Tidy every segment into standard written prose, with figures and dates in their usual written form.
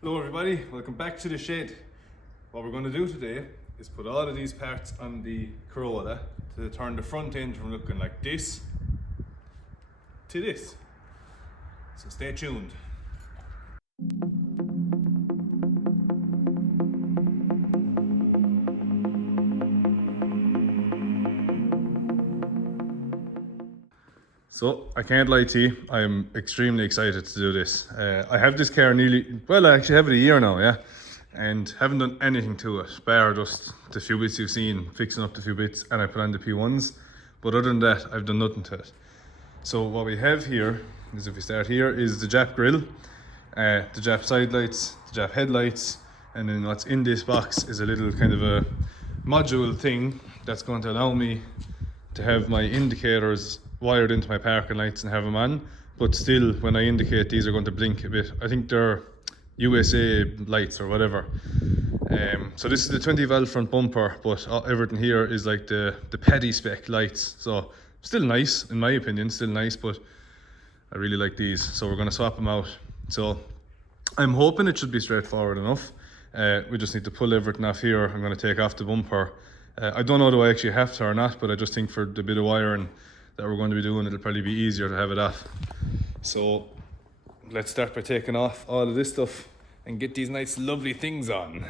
Hello everybody, welcome back to the shed. What we're going to do today is put all of these parts on the Corolla to turn the front end from looking like this to this. So stay tuned. So I can't lie to you, I'm extremely excited to do this. I have this car I actually have it a year now, yeah, and haven't done anything to it, bar just the few bits you've seen, fixing up the few bits, and I put on the P1s, but other than that, I've done nothing to it. So what we have here is, if we start here, is the Jap grille, the Jap sidelights, the Jap headlights, and then what's in this box is a little kind of a module thing that's going to allow me to have my indicators wired into my parking lights and have them on, but still when I indicate, these are going to blink a bit. I think they're USA lights or whatever. So this is the 20 valve front bumper, but everything here is like the paddy spec lights, so still nice in my opinion, still nice, but I really like these, so we're going to swap them out. So I'm hoping it should be straightforward enough. We just need to pull everything off here. I'm going to take off the bumper. I don't know do I actually have to or not, but I just think for the bit of wiring that we're going to be doing, it'll probably be easier to have it off. So let's start by taking off all of this stuff and get these nice lovely things on.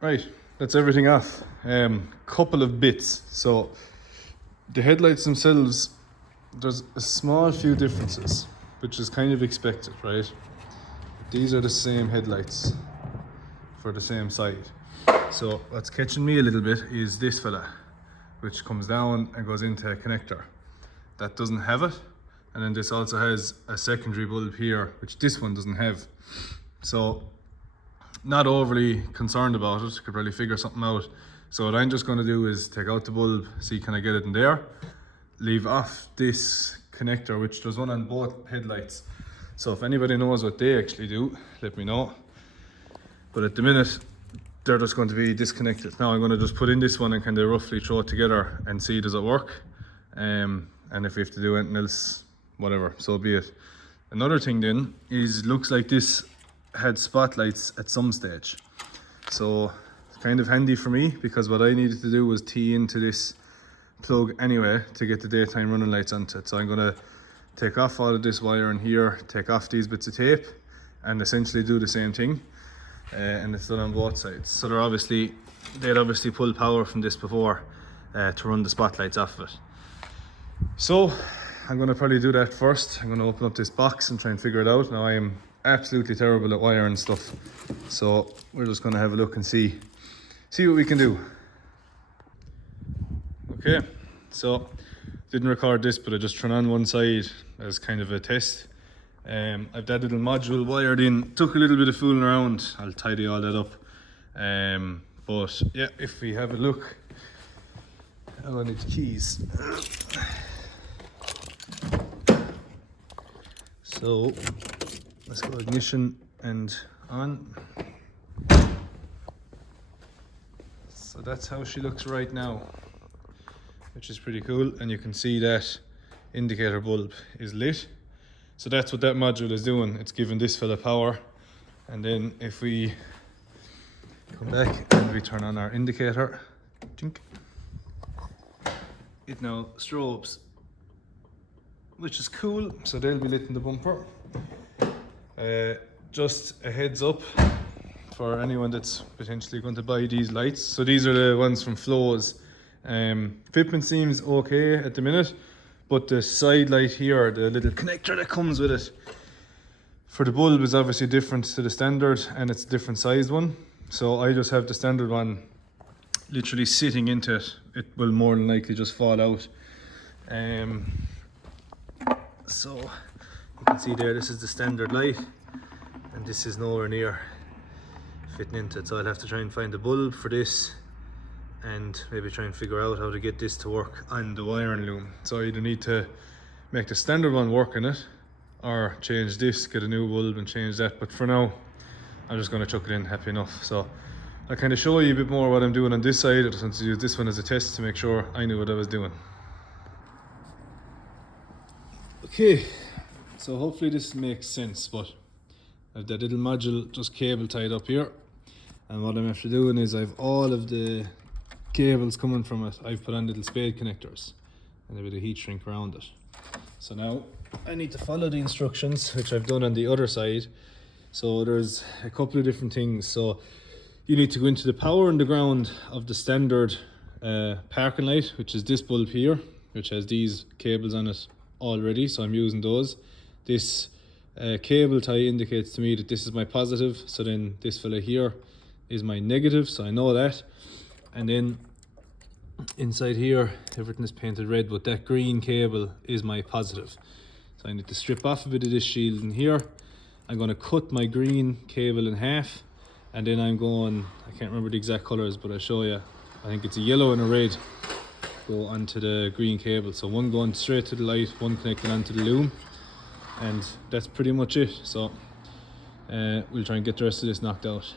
Right, that's everything off. Couple of bits. So the headlights themselves, there's a small few differences, which is kind of expected, right? These are the same headlights for the same side. So what's catching me a little bit is this fella, which comes down and goes into a connector. That doesn't have it. And then this also has a secondary bulb here, which this one doesn't have. So not overly concerned about it, could probably figure something out. So what I'm just going to do is take out the bulb, see can I get it in there, leave off this connector, which there's one on both headlights. So if anybody knows what they actually do, let me know. But at the minute, they're just going to be disconnected. Now I'm going to just put in this one and kind of roughly throw it together and see does it work. And if we have to do anything else, whatever, so be it. Another thing then is, looks like this had spotlights at some stage. So it's kind of handy for me, because what I needed to do was tee into this plug anyway to get the daytime running lights onto it. So I'm going to take off all of this wire in here, take off these bits of tape, and essentially do the same thing. And it's done on both sides. So they'd obviously pulled power from this before to run the spotlights off of it. So I'm going to probably do that first. I'm going to open up this box and try and figure it out. Now I am absolutely terrible at wiring stuff, so we're just going to have a look and see what we can do. Okay, so didn't record this, but I just turned on one side as kind of a test. I've that little module wired in, took a little bit of fooling around. I'll tidy all that up. But yeah, if we have a look, oh, I need the keys. So let's go ignition and on. So that's how she looks right now, which is pretty cool. And you can see that indicator bulb is lit. So that's what that module is doing. It's giving this fella power. And then if we come back and we turn on our indicator, it now strobes, which is cool. So they'll be lit in the bumper. Just a heads up for anyone that's potentially going to buy these lights. So these are the ones from Flo's. Fitment seems okay at the minute, but the side light here, the little connector that comes with it for the bulb, is obviously different to the standard, and it's a different sized one. So I just have the standard one literally sitting into it. It will more than likely just fall out. So you can see there, this is the standard light, and this is nowhere near fitting into it. So I'll have to try and find a bulb for this, and maybe try and figure out how to get this to work on the wiring loom. So I either need to make the standard one work in it, or change this, get a new bulb and change that. But for now, I'm just going to chuck it in, happy enough. So I'll kind of show you a bit more what I'm doing on this side. I just want to use this one as a test to make sure I knew what I was doing. Okay, so hopefully this makes sense, but I have that little module just cable tied up here. And what I'm after doing is I've all of the cables coming from it. I've put on little spade connectors and a bit of heat shrink around it. So now I need to follow the instructions, which I've done on the other side. So there's a couple of different things. So you need to go into the power and the ground of the standard parking light, which is this bulb here, which has these cables on it already. So I'm using those. This cable tie indicates to me that this is my positive. So then this fella here is my negative. So I know that. And then inside here, everything is painted red, but that green cable is my positive. So I need to strip off a bit of this shield in here. I'm going to cut my green cable in half, and then I'm going, I can't remember the exact colors, but I'll show you. I think it's a yellow and a red go onto the green cable. So one going straight to the light, one connected onto the loom, and that's pretty much it. So we'll try and get the rest of this knocked out.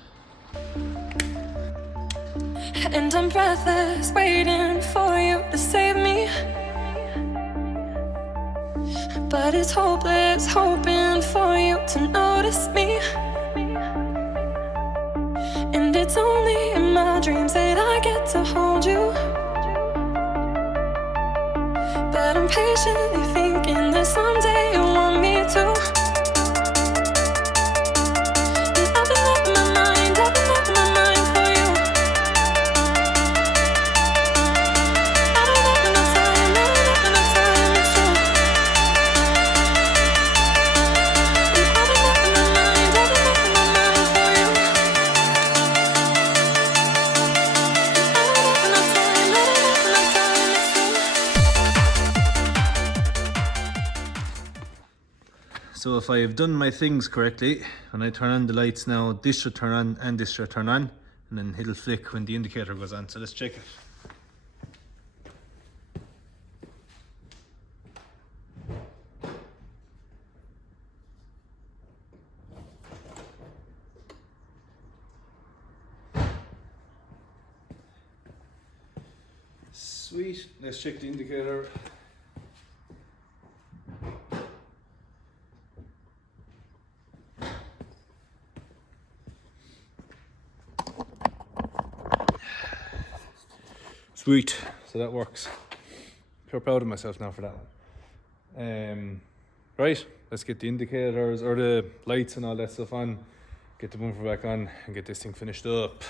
And I'm breathless, waiting for you to save me. But it's hopeless, hoping for you to notice me. And it's only in my dreams that I get to hold you. But I'm patiently thinking that someday you want me to. And I've been letting my mind, I've been letting my mind for you. I don't let enough time, I don't let enough time, it's true. And I've been letting my mind, I've been letting my mind for you. And I don't let enough time, I don't let enough time, it's true. So if I have done my things correctly, when I turn on the lights now, this should turn on and this should turn on. and then it'll flick when the indicator goes on. So let's check it. Sweet, let's check the indicator. Sweet, so that works. Pure proud of myself now for that one. Right, let's get the indicators or the lights and all that stuff on, get the bumper back on and get this thing finished up.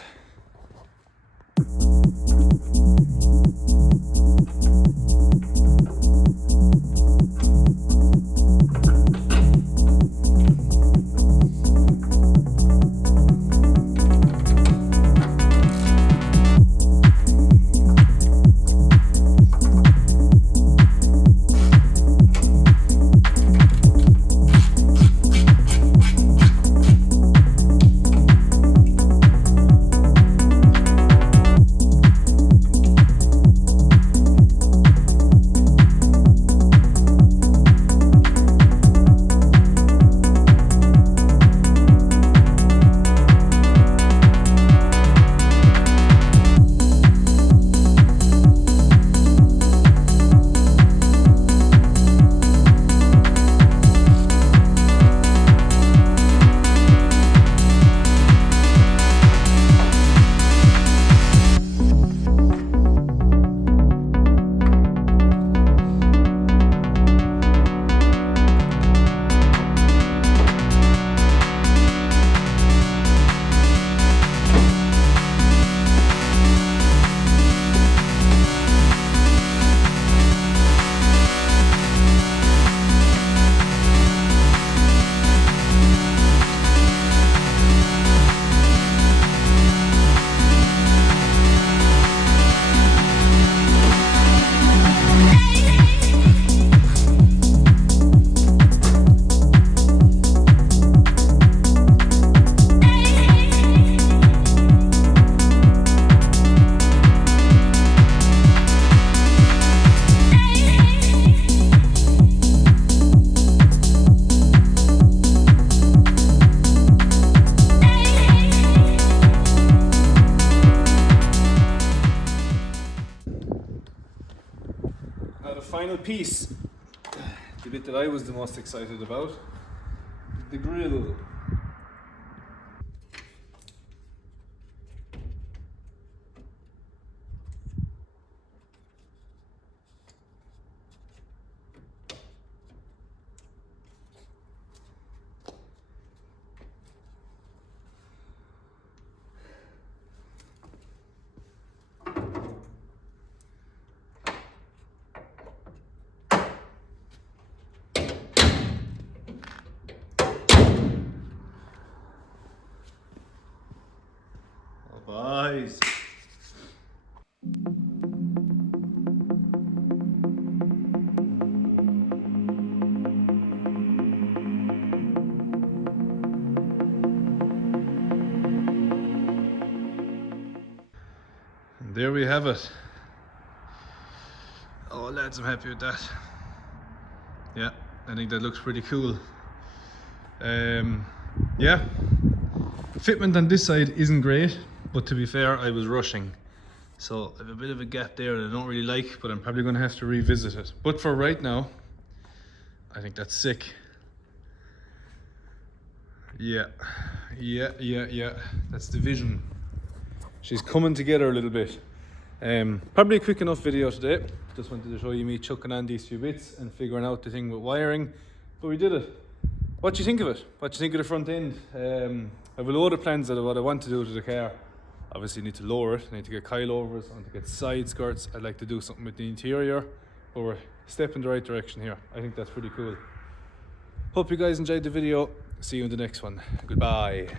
Final piece, the bit that I was the most excited about, the grill. Boys. And there we have it. Oh lads, I'm happy with that. Yeah, I think that looks pretty cool. Yeah, fitment on this side isn't great. But to be fair, I was rushing, so I have a bit of a gap there that I don't really like, but I'm probably going to have to revisit it. But for right now, I think that's sick. Yeah, that's the vision. She's coming together a little bit. Probably a quick enough video today. Just wanted to show you me chucking on these few bits and figuring out the thing with wiring, but we did it. What do you think of it? What do you think of the front end? I have a load of plans of what I want to do to the car. Obviously, I need to lower it. I need to get coilovers. I want to get side skirts. I'd like to do something with the interior, but we're a step in the right direction here. I think that's pretty cool. Hope you guys enjoyed the video. See you in the next one. Goodbye.